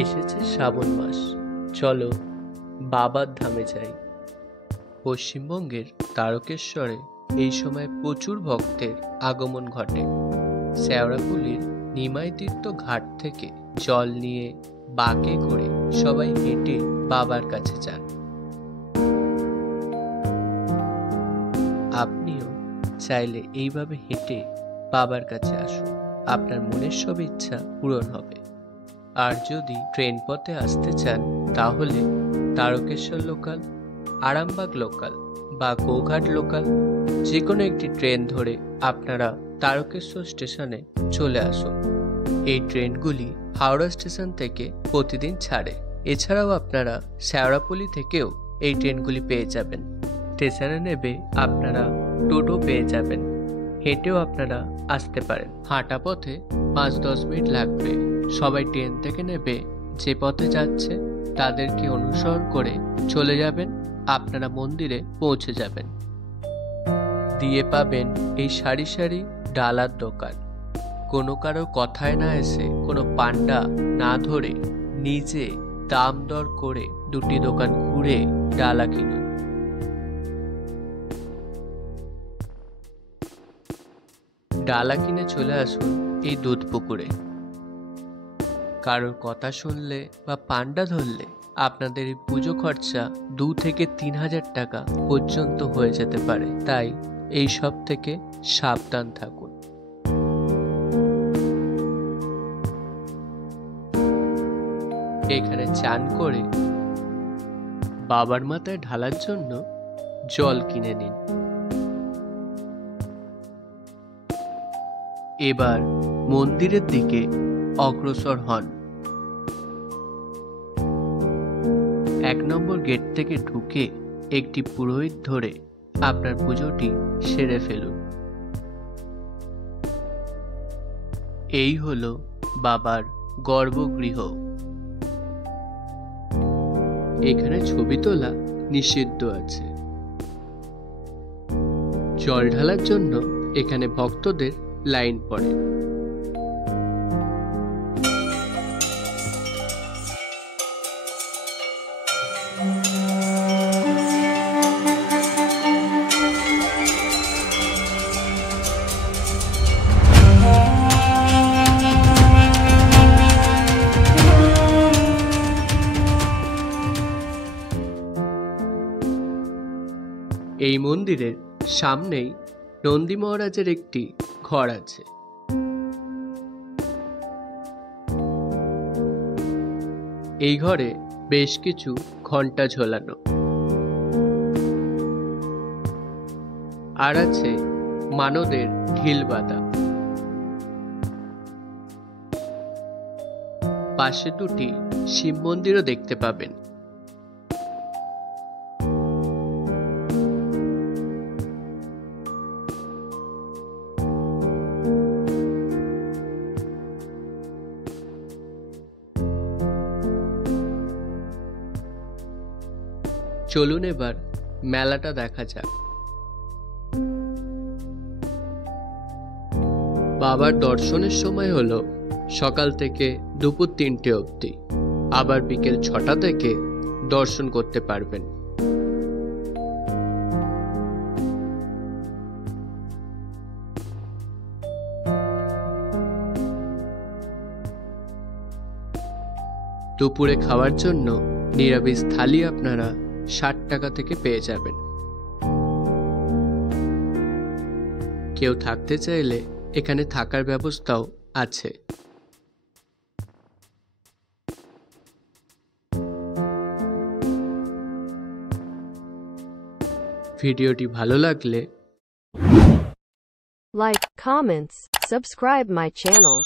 এসেছে শ্রাবণ মাস, চলো বাবার ধামে যাই। পশ্চিমবঙ্গের তারকেশ্বরে এই সময় প্রচুর ভক্তের আগমন ঘটে। শেওড়াফুলির নিমাই তীর্থ ঘাট থেকে জল নিয়ে বাঁকে করে সবাই হেঁটে বাবার কাছে যান। আপনিও চাইলে এইভাবে হেঁটে বাবার কাছে আসুন, আপনার মনের সব ইচ্ছা পূরণ হবে। আর যদি ট্রেন পথে আসতে চান তাহলে তারকেশ্বর লোকাল, আরামবাগ লোকাল বা গোঘাট লোকাল যে কোনো একটি ট্রেন ধরে আপনারা তারকেশ্বর স্টেশনে চলে আসুন। এই ট্রেনগুলি হাওড়া স্টেশন থেকে প্রতিদিন ছাড়ে। এছাড়াও আপনারা শেওড়াফুলি থেকেও এই ট্রেনগুলি পেয়ে যাবেন। স্টেশনে নেবে আপনারা টোটো পেয়ে যাবেন। হেঁটেও আপনারা আসতে পারেন। হাঁটা পথে 5-10 মিনিট লাগবে। সবাই ট্রেন থেকে নেবে যে পথে যাচ্ছে তাদেরকে অনুসরণ করে চলে যাবেন, আপনারা মন্দিরে পৌঁছে যাবেন। দিয়ে পাবেন এই সারি সারি ডালার দোকান। কোনো কারোর কথায় না এসে, কোনো পান্ডা না ধরে নিজে দাম দর করে দুটি দোকান ঘুরে ডালা কিনুন। ডালা কিনে চলে আসুন এই দুধ পুকুরে। কারোর কথা শুনলে বা পান্ডা ধরলে আপনাদের এই পুজো খরচা 2 থেকে 3,000 টাকা পর্যন্ত হয়ে যেতে পারে। তাই এই সব থেকে সাবধান থাকুন। এখানে চান করে বাবার মাথায় ঢালার জন্য জল কিনে নিন। এবার মন্দিরের দিকে অগ্রসর হন। 1 নম্বর গেট থেকে ঢুকে একটি পুরোহিত ধরে আপনার পুজোটি সেরে ফেলুন। এই হলো বাবার গর্ভগৃহ। এখানে ছবি তোলা নিষিদ্ধ আছে। জল ঢালার জন্য এখানে ভক্তদের লাইন পড়ে। এই মন্দিরের সামনেই নন্দী মহারাজের একটি ঘর আছে। এই ঘরে বেশ কিছু ঘন্টা ঝোলানো, আর আছে মানদের ঢিল বাঁধা। পাশে দুটি শিব মন্দিরও দেখতে পাবেন। চলুন এবার মেলাটা দেখা যাক। বাবার দর্শনের সময় হলো সকাল থেকে দুপুর 3টে অবধি, আবার বিকেল 6টা থেকে দর্শন করতে পারবেন। দুপুরে খাওয়ার জন্য নিরামিষ থালি আপনারা 60 টাকা থেকে পেয়ে যাবেন। কেউ থাকতে চাইলে এখানে থাকার ব্যবস্থাও আছে। ভিডিওটি ভালো লাগলে like, comments, subscribe my channel.